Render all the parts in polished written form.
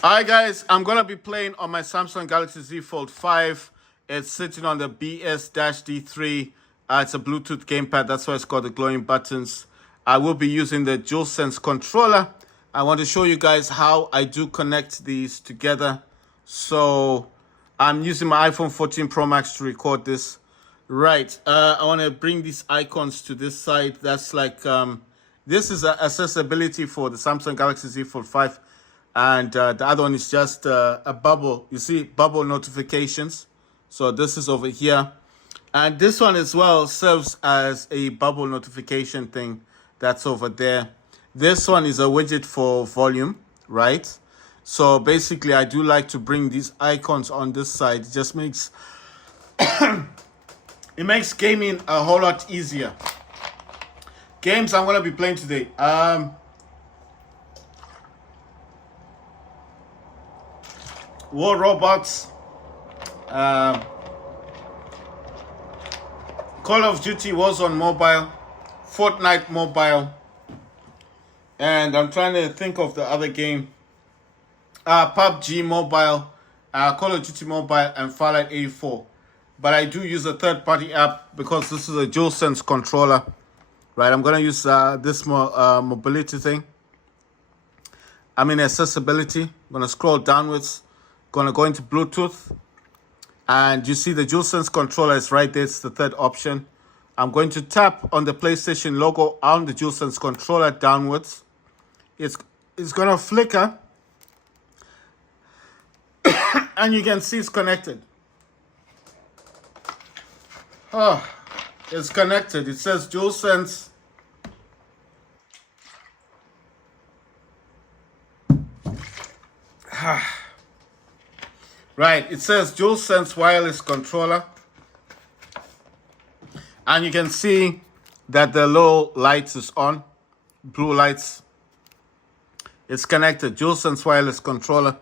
Hi guys, I'm gonna be playing on my Samsung Galaxy Z Fold 5. It's sitting on the BS-D3. It's a Bluetooth gamepad, that's why it's got the glowing buttons. I will be using the DualSense controller. I want to show you guys how I do connect these together. So I'm using my iPhone 14 Pro Max to record this. Right, I want to bring these icons to this side. That's like, this is accessibility for the Samsung Galaxy Z Fold 5. And the other one is just a bubble. You see bubble notifications. So this is over here. And this one as well serves as a bubble notification thing that's over there. This one is a widget for volume, right? So basically, I do like to bring these icons on this side. It just makes it makes gaming a whole lot easier. Games I'm gonna be playing today. War Robots, Call of Duty Warzone Mobile, Fortnite Mobile, and I'm trying to think of the other game. PUBG Mobile, Call of Duty Mobile, and Fallout 84. But I do use a third-party app because this is a DualSense controller. Right, I'm gonna use this mobility thing. I'm in accessibility. I'm gonna scroll downwards. Gonna go into Bluetooth, and you see the DualSense controller is right there. It's the third option. I'm going to tap on the PlayStation logo on the DualSense controller downwards. It's gonna flicker, and you can see it's connected. Oh, it's connected. It says DualSense. Right, it says DualSense wireless controller. And you can see that the low lights is on, blue lights. It's connected, DualSense wireless controller.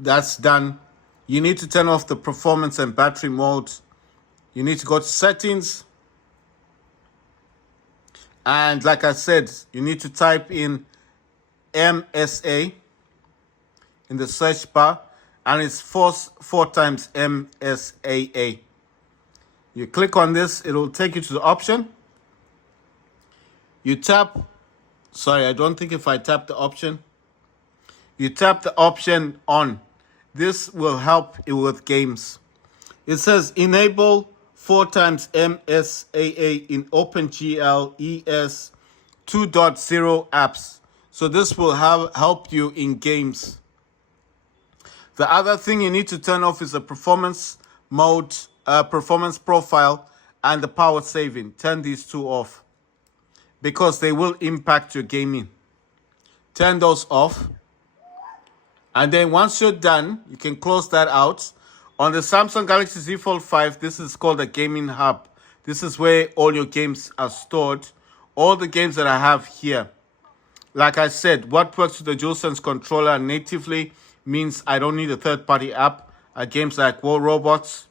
That's done. You need to turn off the performance and battery modes. You need to go to settings. And like I said, you need to type in MSA in the search bar. And it's four times MSAA. You click on this, it will take you to the option. You tap, sorry, I don't think if I tap the option. You tap the option on. This will help you with games. It says enable 4 times MSAA in OpenGL ES 2.0 apps. So this will help you in games. The other thing you need to turn off is the performance mode, performance profile, and the power saving. Turn these two off because they will impact your gaming. Turn those off. And then once you're done, you can close that out. On the Samsung Galaxy Z Fold 5, this is called a gaming hub. This is where all your games are stored. All the games that I have here. Like I said, what works with the DualSense controller natively means I don't need a third-party app. Games like War Robots.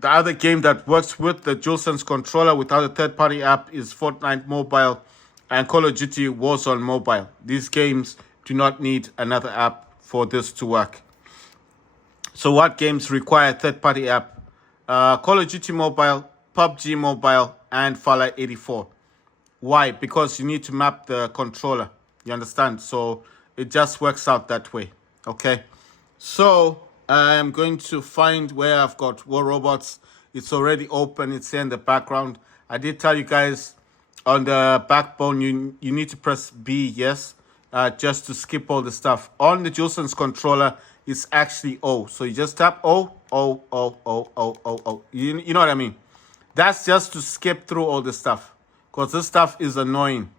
The other game that works with the DualSense controller without a third-party app is Fortnite Mobile and Call of Duty Warzone Mobile. These games do not need another app for this to work. So what games require a third-party app? Call of Duty Mobile, PUBG Mobile, and Fallout 84. Why? Because you need to map the controller. You understand? So it just works out that way. Okay. So I'm going to find where I've got War Robots. It's already open. It's here in the background. I did tell you guys on the backbone, you need to press B, yes, just to skip all the stuff. On the DualSense controller, it's actually O. So you just tap O, O, O, O, O, O, O. You know what I mean? That's just to skip through all the stuff because this stuff is annoying.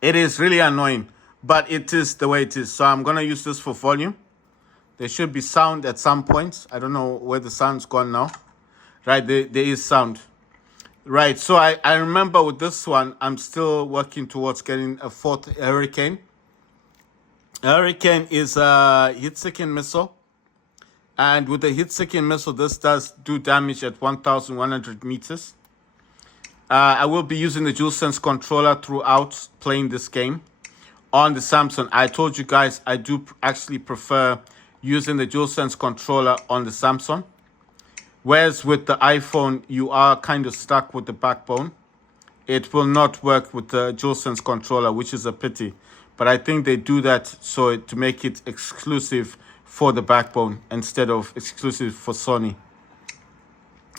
It is really annoying, but it is the way it is. So I'm going to use this for volume. There should be sound at some point. I don't know where the sound's gone now. Right, there is sound. Right, so I remember with this one, I'm still working towards getting a 4th Hurricane. Hurricane is a hit-seeking missile. And with the hit-seeking missile, this does do damage at 1,100 meters. I will be using the DualSense controller throughout playing this game. on the Samsung. I told you guys I do actually prefer using the DualSense controller on the Samsung. Whereas with the iPhone, you are kind of stuck with the backbone. It will not work with the DualSense controller, which is a pity. But I think they do that so to make it exclusive for the backbone instead of exclusive for Sony.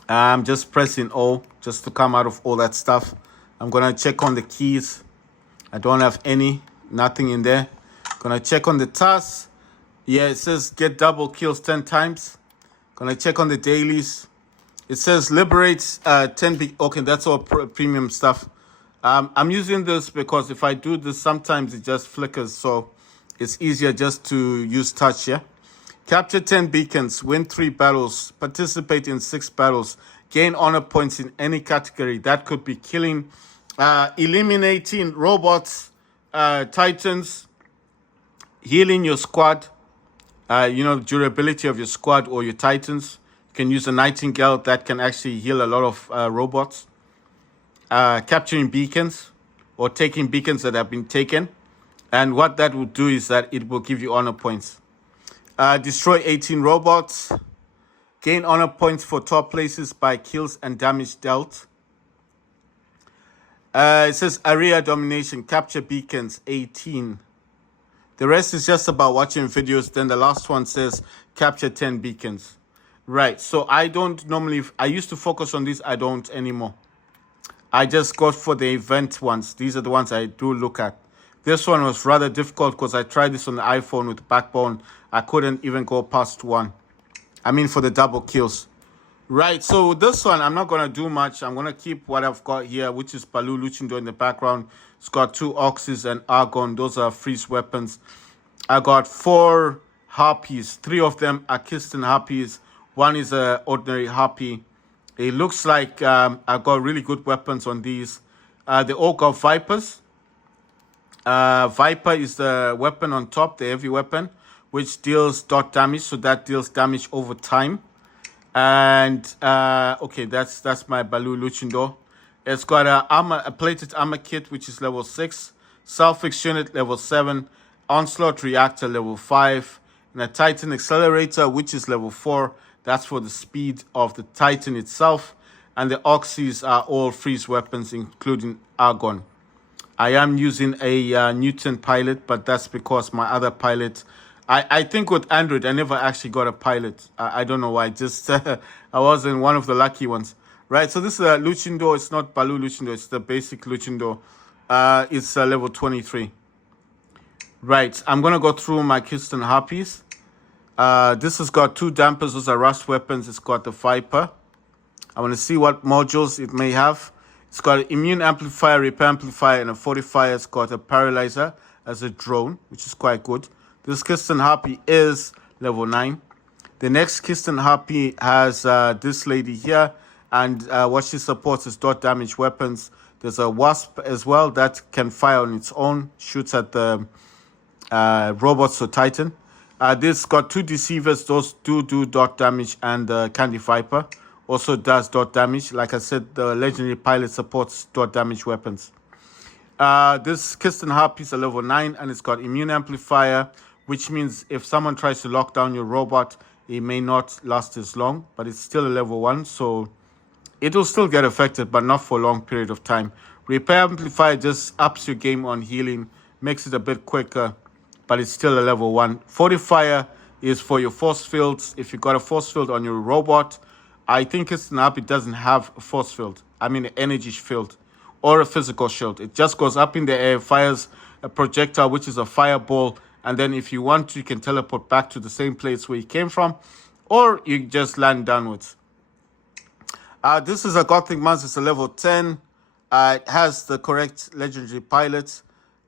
I'm just pressing O just to come out of all that stuff. I'm going to check on the keys. I don't have any, nothing in there. Going to check on the tasks. Yeah, it says get double kills 10 times. Going to check on the dailies. It says liberate 10 big. Okay, that's all premium stuff. I'm using this because if I do this, sometimes it just flickers. So it's easier just to use touch, yeah? Capture 10 beacons, win 3 battles, participate in 6 battles, gain honor points in any category. That could be killing, eliminating robots, titans, healing your squad, durability of your squad or your titans. You can use a Nightingale that can actually heal a lot of robots. Capturing beacons or taking beacons that have been taken. And what that will do is that it will give you honor points. Destroy 18 robots. Gain honor points for top places by kills and damage dealt. It says area domination. Capture beacons 18. The rest is just about watching videos. Then the last one says capture 10 beacons. Right. So I don't normally. I used to focus on these. I don't anymore. I just got for the event ones. These are the ones I do look at. This one was rather difficult because I tried this on the iPhone with the backbone. I couldn't even go past one. I mean, for the double kills. Right, so this one, I'm not going to do much. I'm going to keep what I've got here, which is Baloo Luchindo in the background. It's got 2 Oxys and Argon. Those are freeze weapons. I got 4 Harpies. 3 of them are Kirsten Harpies. 1 is an ordinary Harpy. It looks like I've got really good weapons on these. They all got Vipers. Viper is the weapon on top, the heavy weapon, which deals dot damage, so that deals damage over time. And okay, that's my Baloo Luchindo. It's got a plated armor kit, which is level 6, Self-Fix unit level 7, Onslaught reactor level 5, and a Titan accelerator, which is level 4. That's for the speed of the Titan itself. And the Oxys are all freeze weapons, including Argon. I am using a Newton pilot, but that's because my other pilot, I think with Android, I never actually got a pilot. I don't know why, just I wasn't one of the lucky ones. Right, so this is a Luchindo. It's not Baloo Luchindo, it's the basic Luchindo. It's level 23. Right, I'm going to go through my Kirsten Harpies. This has got 2 dampers. Those are rust weapons. It's got the Viper. I want to see what modules it may have. It's got an immune amplifier, repair amplifier, and a fortifier. It's got a paralyzer as a drone, which is quite good. This Kirsten Harpy is level 9. The next Kirsten Harpy has this lady here, and what she supports is dot damage weapons. There's a Wasp as well that can fire on its own, shoots at the robots or Titan. This got 2 deceivers. Those do dot damage, and the Candy Viper also does dot damage. Like I said, the legendary pilot supports dot damage weapons. This Kirsten Harpy is a level 9, and it's got immune amplifier, which means if someone tries to lock down your robot, it may not last as long, but it's still a level 1, so it will still get affected, but not for a long period of time. Repair amplifier just ups your game on healing, makes it a bit quicker, but it's still a level 1. Fortifier is for your force fields. If you got a force field on your robot, I think it's up. It doesn't have a force field. I mean, an energy field or a physical shield. It just goes up in the air, fires a projectile, which is a fireball. And then if you want to, you can teleport back to the same place where you came from, or you just land downwards. This is a Gothic Monster. It's a level 10. It has the correct legendary pilot.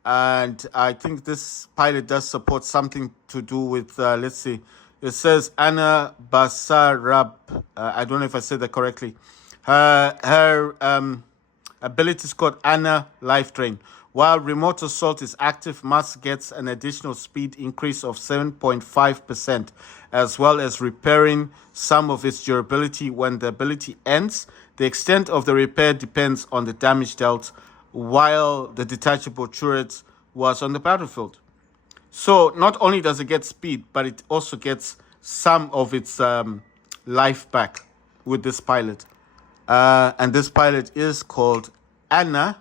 And I think this pilot does support something to do with, let's see. It says Anna Basarab. I don't know if I said that correctly. Her ability is called Anna Life Drain. While remote assault is active, Mars gets an additional speed increase of 7.5%, as well as repairing some of its durability when the ability ends. The extent of the repair depends on the damage dealt, while the detachable turrets was on the battlefield. So not only does it get speed, but it also gets some of its life back with this pilot. And this pilot is called Anna,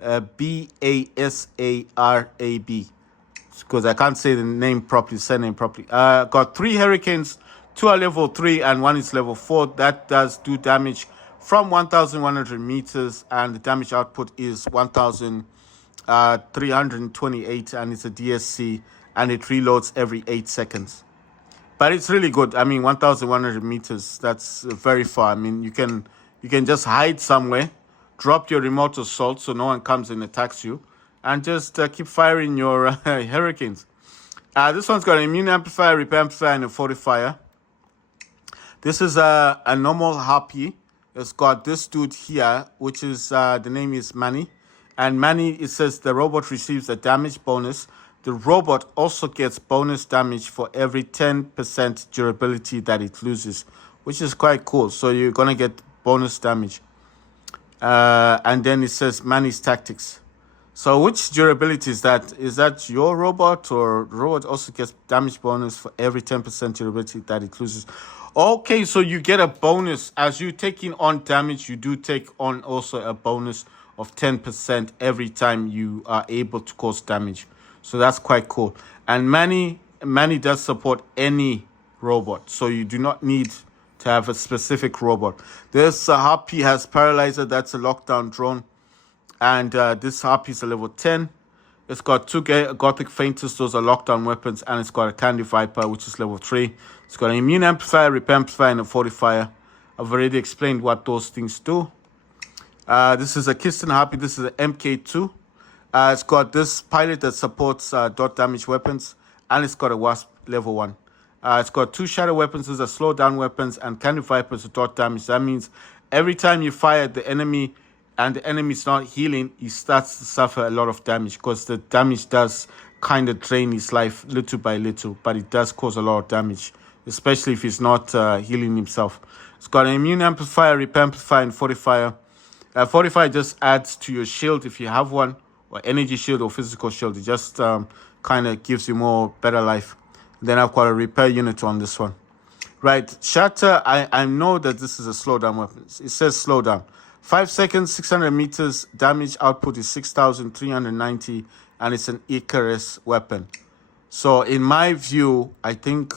Basarab, because I can't say the name properly, surname properly. Got 3 Hurricanes, 2 are level 3 and 1 is level 4. That does do damage from 1,100 meters, and the damage output is 1,328, and it's a DSC, and it reloads every 8 seconds. But it's really good. I mean, 1,100 meters, that's very far. I mean, you can just hide somewhere, drop your remote assault so no one comes and attacks you, and just keep firing your Hurricanes. This one's got an immune amplifier, repair amplifier, and a fortifier. This is a normal Harpy. It's got this dude here, which is, the name is Manny. And Manny, it says the robot receives a damage bonus. The robot also gets bonus damage for every 10% durability that it loses, which is quite cool. So you're going to get bonus damage. And then it says Manny's tactics. So which durability is that? Is that your robot, or the robot also gets damage bonus for every 10% durability that it loses? Okay, so you get a bonus. As you taking on damage, you do take on also a bonus of 10% every time you are able to cause damage. So that's quite cool. And Manny does support any robot, so you do not need to have a specific robot. This Harpy has Paralyzer, that's a lockdown drone. And this Harpy is a level 10. It's got 2 Gothic Fainters, those are lockdown weapons, and it's got a Candy Viper, which is level 3. It's got an immune amplifier, repair amplifier, and a fortifier. I've already explained what those things do. This is a Kiston Harpy. This is an MK2. It's got this pilot that supports dot damage weapons, and it's got a Wasp level 1. It's got 2 shadow weapons. These are slow down weapons, and Candy Vipers with dot damage. That means every time you fire at the enemy and the enemy is not healing, he starts to suffer a lot of damage, because the damage does kind of drain his life little by little, but it does cause a lot of damage, especially if he's not healing himself. It's got an immune amplifier, repair amplifier, and fortifier. Fortifier just adds to your shield if you have one, or energy shield or physical shield. It just kind of gives you more better life. Then I've got a repair unit on this one. Right, Shatter, I know that this is a slowdown weapon. It says slowdown. 5 seconds, 600 meters, damage output is 6,390, and it's an Icarus weapon. So in my view, I think,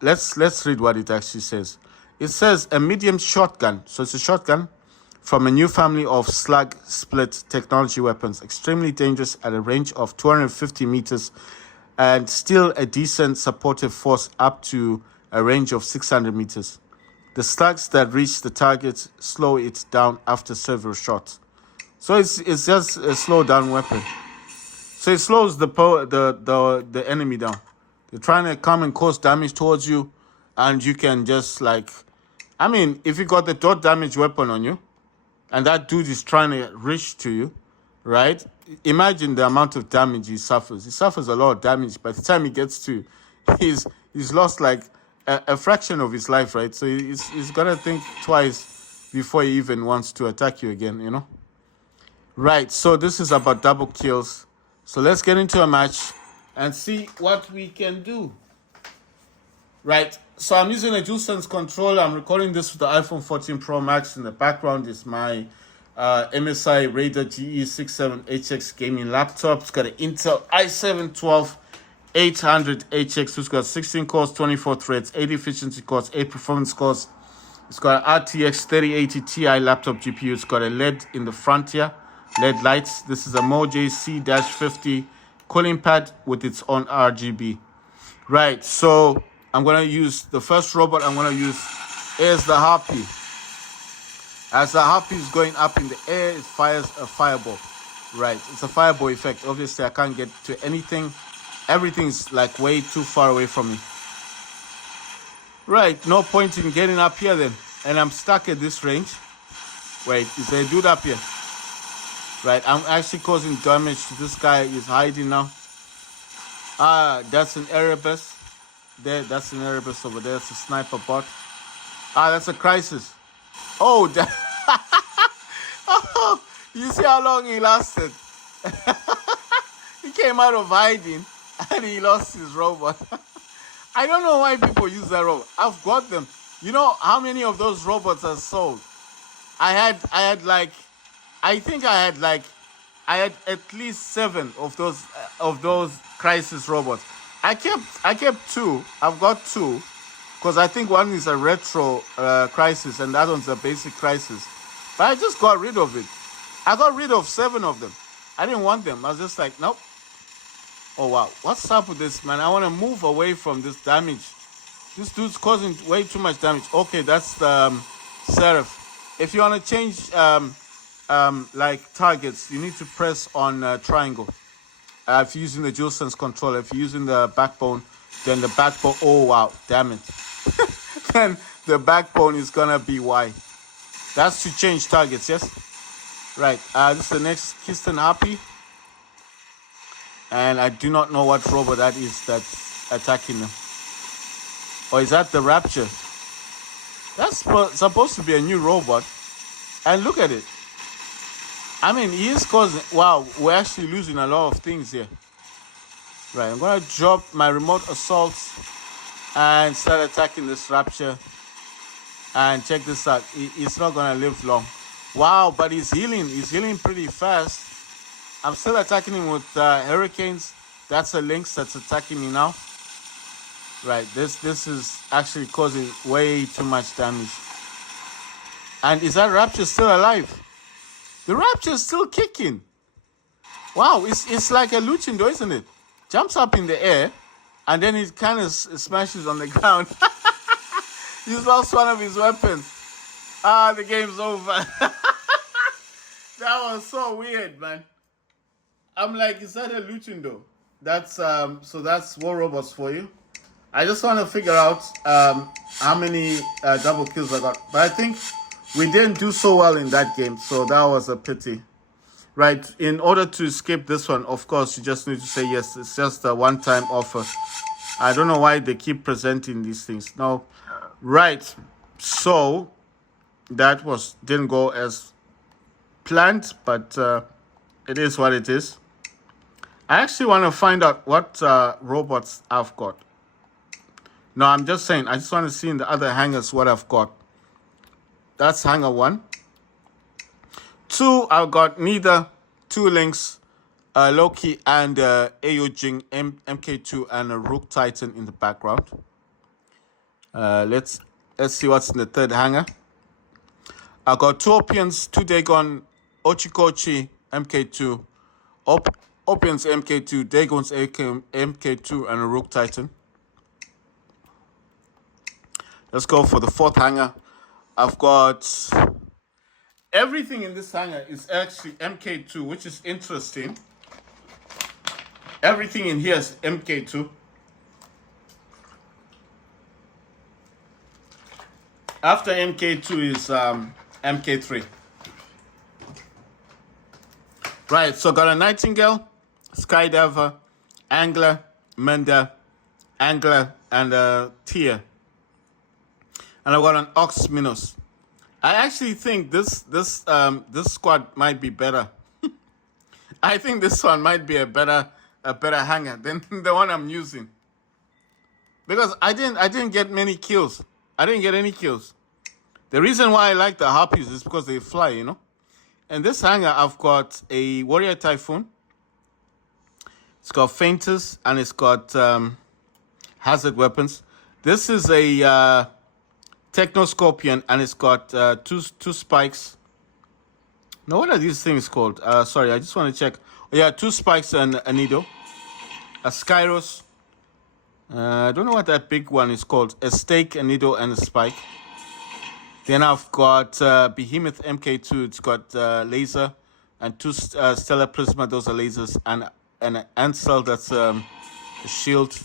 let's read what it actually says. It says a medium shotgun. So it's a shotgun from a new family of slug split technology weapons, extremely dangerous at a range of 250 meters, and still a decent supportive force up to a range of 600 meters. The slugs that reach the target slow it down after several shots. So it's just a slow down weapon. So it slows the enemy down. They're trying to come and cause damage towards you, and you can just if you got the dot damage weapon on you, and that dude is trying to reach to you, right? Imagine the amount of damage he suffers. He suffers a lot of damage. By the time he gets to you, he's lost a fraction of his life, right? So he's got to think twice before he even wants to attack you again, Right, so this is about double kills. So let's get into a match and see what we can do. Right, so I'm using a DualSense controller. I'm recording this with the iPhone 14 Pro Max. In the background is my MSI Raider GE67HX gaming laptop. It's got an Intel i7-12800HX, which got 16 cores, 24 threads, 8 efficiency cores, 8 performance cores. It's got an RTX 3080 Ti laptop GPU. It's got a LED in the front here, LED lights. This is a Mojo C-50 cooling pad with its own RGB. Right, so I'm going to use the first robot I'm going to use is the Harpy. As the Harpy is going up in the air, it fires a fireball. Right, it's a fireball effect. Obviously, I can't get to anything. Everything's way too far away from me. Right, no point in getting up here then. And I'm stuck at this range. Wait, is there a dude up here? Right, I'm actually causing damage to this guy. He's hiding now. That's an Erebus. That's an Erebus over there. It's a sniper bot. That's a Crisis. Oh, oh, you see how long he lasted? came out of hiding and he lost his robot. I don't know why people use that robot. I've got them. You know how many of those robots are sold? I think I had at least 7 of those crisis robots. I kept 2. I've got 2 because I think one is a retro crisis and that one's a basic crisis. But I just got rid of it. I got rid of 7 of them. I didn't want them. I was just like, nope. Oh wow, what's up with this, man? I want to move away from this damage. This dude's causing way too much damage. Okay, that's the Seraph. If you want to change like targets, you need to press on triangle. If you're using the DualSense controller, if you're using the backbone, then the backbone, oh wow, damn it. Then the backbone is gonna be Y. That's to change targets, yes? Right, this is the next Keystone Harpy. And I do not know what robot that is that's attacking them. Or is that the Rapture? That's supposed to be a new robot. And look at it. I mean, he is causing... Wow, we're actually losing a lot of things here. Right, I'm going to drop my remote assault and start attacking this Rapture. And check this out. He's not going to live long. Wow, but he's healing. He's healing pretty fast. I'm still attacking him with Hurricanes. That's a Lynx that's attacking me now. Right, this is actually causing way too much damage. And is that Rapture still alive? The Rapture is still kicking. Wow, it's like a Luchador, isn't it? Jumps up in the air, and then it kind of smashes on the ground. He's lost one of his weapons. The game's over. That was so weird, man. I'm like, is that a Luchador? That's so that's War Robots for you. I just want to figure out how many double kills I got. But I think we didn't do so well in that game, so that was a pity. Right, in order to skip this one, of course, you just need to say yes. It's just a one-time offer. I don't know why they keep presenting these things. No, right, so that didn't go as planned, but it is what it is. I actually want to find out what robots I've got. No, I'm just saying, I just want to see in the other hangars what I've got. That's hangar 1. 2, I've got neither 2 Lynx, Loki, and Aojing MK2 and a Rook Titan in the background. Let's see what's in the third hangar. I got 2 Opians, 2 Dagon, Ochikochi MK2, Opians MK2, Dagon's MK2, and a Rook Titan. Let's go for the 4th hangar. I've got everything in this hangar is actually MK2, which is interesting. Everything in here is MK2. After MK2 is MK3. Right, so got a Nightingale, Skydiver, Angler, Mender, Angler, and a Tier. And I've got an Ox Minos. I actually think this squad might be better. I think this one might be a better hangar than the one I'm using. Because I didn't get many kills. I didn't get any kills. The reason why I like the Harpies is because they fly, you know. And this hangar, I've got a Warrior Typhoon. It's got Fainters and it's got hazard weapons. This is a Technoscorpion, and it's got two spikes. Now, what are these things called? Sorry, I just want to check. Oh, yeah, 2 spikes and a needle. A Skyros. I don't know what that big one is called. A stake, a needle, and a spike. Then I've got Behemoth MK2. It's got laser and 2 Stellar Prisma. Those are lasers. And an Ansel, that's a shield.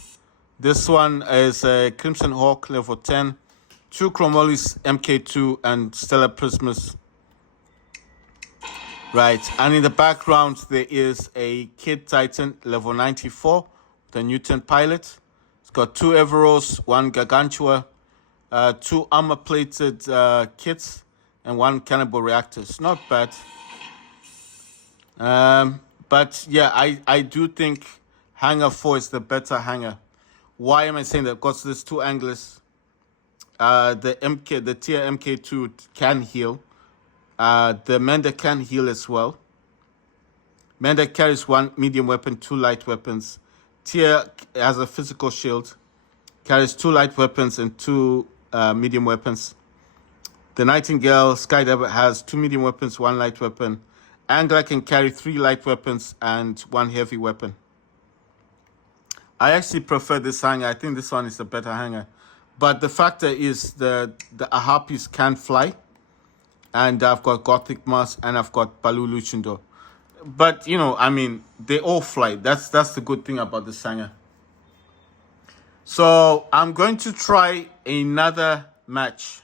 This one is a Crimson Hawk, level 10. 2 Chromolis MK2 and Stellar Prismas. Right, and in the background there is a Kid Titan level 94, the Newton pilot. It's got 2 Everos, 1 Gargantua, 2 armor-plated kits, and 1 Cannibal Reactor. It's not bad. But yeah, I do think hanger 4 is the better hanger. Why am I saying that? Because there's two anglers. The tier MK2 can heal. The Mender can heal as well. Mender carries 1 medium weapon, 2 light weapons. Tier has a physical shield, carries 2 light weapons and 2 medium weapons. The Nightingale Skydiver has 2 medium weapons, 1 light weapon. Angler can carry 3 light weapons and 1 heavy weapon. I actually prefer this hanger. I think this one is a better hanger. But the factor is the Harpies can fly. And I've got Gothic Mask and I've got Balu Luchindo. But, you know, I mean, they all fly. That's the good thing about this hanger. So I'm going to try another match.